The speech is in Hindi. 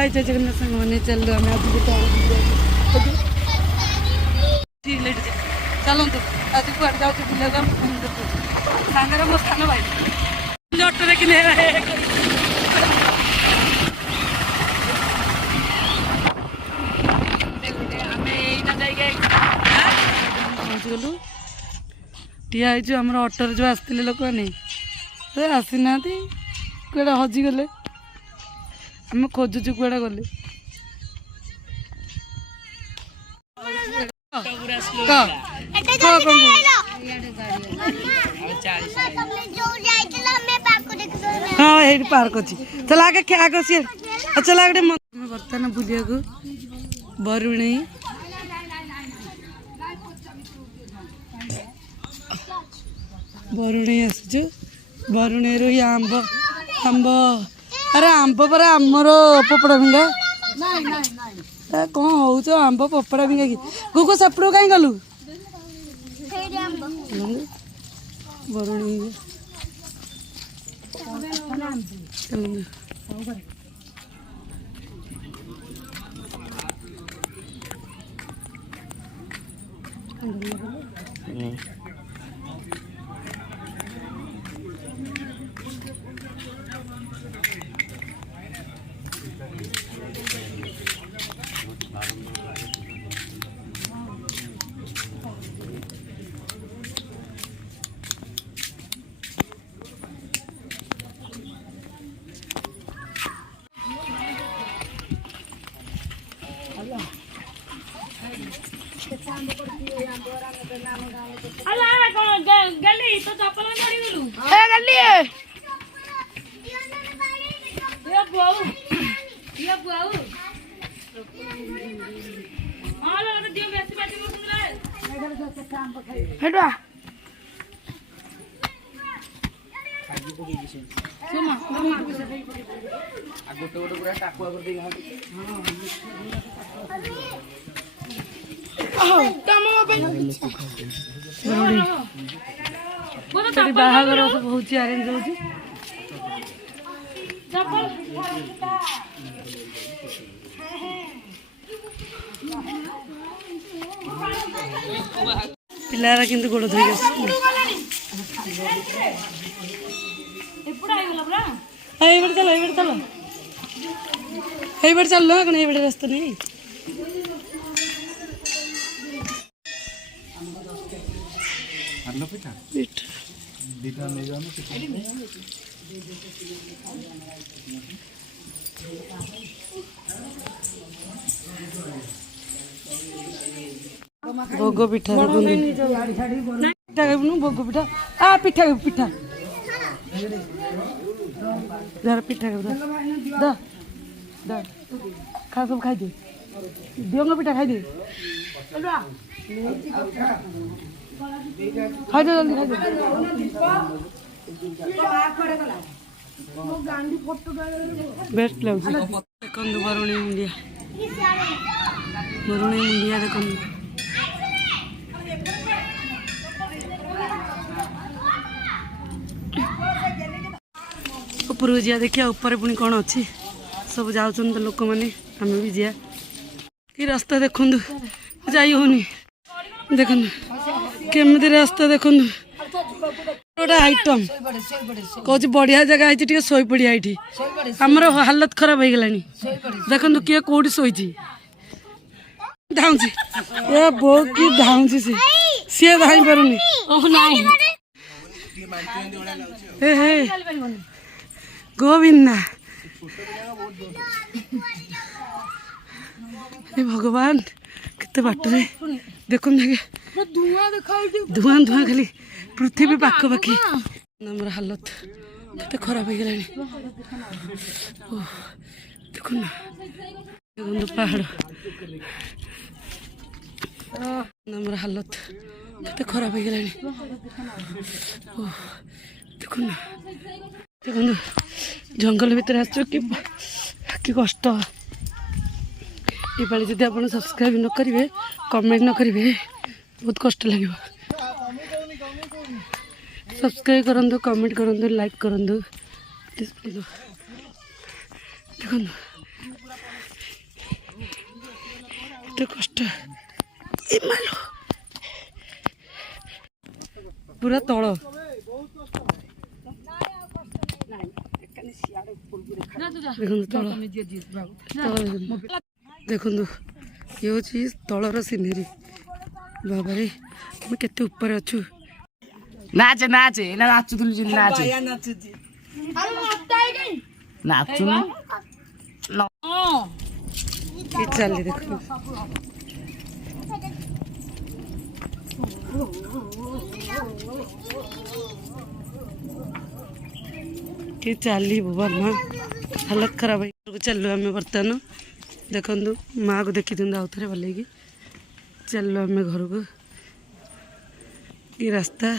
हाय जय जगन्नाथ संग मैंने चल रहा मैं अभी बता चलतु आज कड़े जाऊँ बुला सांगे मो स्थान भाई अटोरे कि पहुँचगलु ठिया आम अटोरे जो आसते लोक मैंने आसी ना कड़े हजिगले आम खोजुचु कड़े गले हाँ ये पार्क अच्छी चल आगे आगे सी चल आगे बर्तमान बुलिया को बरुणी बरुणी आसुचु बरुणी रू आंब आंब अरे आंब पर आमर पपड़ा भिंगा कौन हो आंब पपड़ा भिंगा कि गुगु सेपड़ू कहीं गलु बरुणी गली तो चप्पल गाड़ी गलु ए गली ये बुआऊ हां लगा दियो बेसी बाटी मो सुनले इधर से काम पखाई हेडवा आगे को दिसे सुमा आ गोटे गोटे पूरा टाकुआ कर दे हां कामो पे बाहागर सब होची अरेंज होची पिलारा किंतु गोड़ धोई चल ये रास्ता नहीं भोग पिठा भोग पिठा आ पिठा पिठा जरा पिठा खा सब खाई दे दियो पिठा खाई दे खाई दे जल्दी बेस्ट लगे देखो बरुणी मुंडिया देखो ऊपर जा देखिए ऊपर पुणी कौन अच्छी सब जाऊँ लोक मैंने आम भी जा कि रास्ता देखु जाई होनी देख केमी रास्ता देखु गोटे आइटम कौच बढ़िया जगह है शोई पड़िया ये आमर हालत खराब हो गलानी देखु किए कौटी शोची धाऊँची ए बो कि धाऊँची सी धाई पारुनी गोविंदा भगवान केते बाटरे देखो धुआं धुआं खाली पृथ्वी पाखपाखी आमर हालत केते खराब हो गलानी देखो पहाड़ आमर हालत केते खराब हो गलानी देखो देखो जंगल भितर आस कि कष्ट ये जब आप सब्सक्राइब न करेंगे कमेंट न करेंगे बहुत कष्ट लगे सब्सक्राइब करूँ कमेंट करूँ लाइक करूँ देखो केते कष्ट ए मालो पूरा तल देखु ये हूँ तलर सीनेरी बाबा रे आम केते ऊपर अच्छु नाचे नाचे ना नाचुथुलु जिन नाचे नाचुनु ये चली देखो कि चली बाबा माँ हालत खराब है चलो आम बर्तमान देखु माँ को देखी आउ थे भल कि चलो आम घर को ये रास्ता